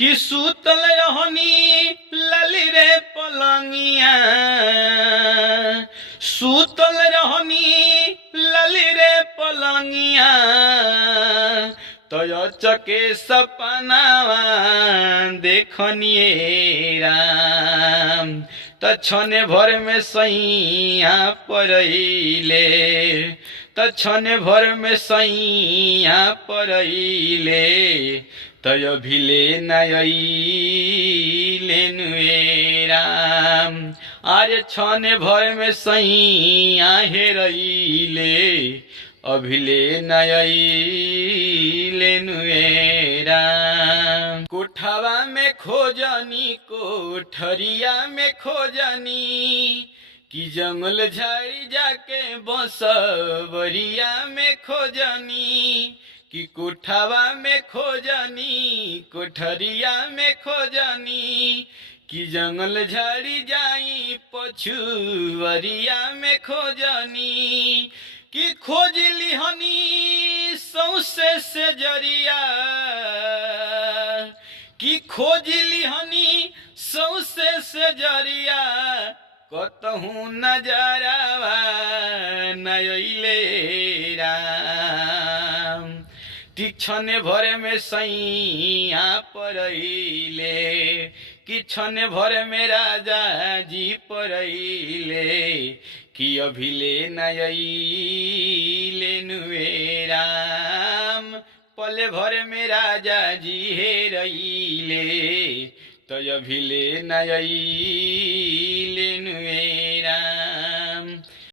कि सूतल रहनी लली रे पलंगिया, सूतल रहनी लली रे पलंगिया, तो चके सपनावा देखनिए राम। त छने भर में सैया परैले, त छने भर में सैया परैले, तय भिले नयैले नुए राम। आरे छने भर में सैया हेरैले, अभिले नयैले नुए राम। कोठवा में खोजनी कोठरिया में खोजनी, कि जंगल झाड़ी जाके बसवरिया में खोजनी, कि कोठवा में खोजनी कोठरिया में खोजनी, कि जंगल झाड़ी जाई पछुवरिया में खोजनी, कि खोज लिहनी सौसे से जरिया, कि खोज लिहनी सौसे से जरिया, कतहु नजरवा नयैले राम। क्षण भर में सैया परैले, कि क्षण भर में राजा जी परैले, कि अभिले नयैले नुए राम। पले भर में राजा जी हेरैले, तो अभिले नयैले नुए